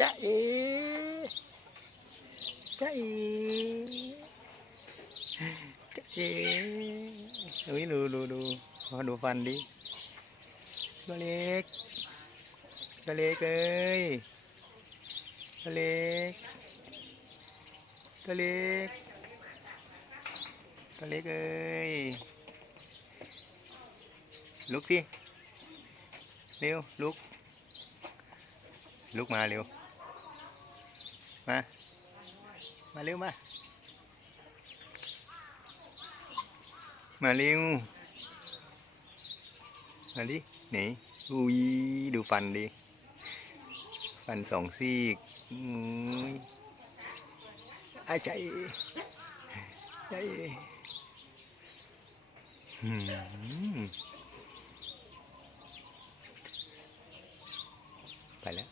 จะเอจะเอจะเอเฮ้ยดูดูดูขอดูฟันดิตัวเล็กตัวเล็กเอ้ยตัวเล็กตัวเล็กตัวเล็กเอ้ยลุกสิเร็วลุกลุกมาเร็ว มา มาเร็วมา มาเร็ว มาดิหนอุ้ยดูฟันดิ ฟันสองซีกอุ้ยอาใจใจอืม ไปแล้ว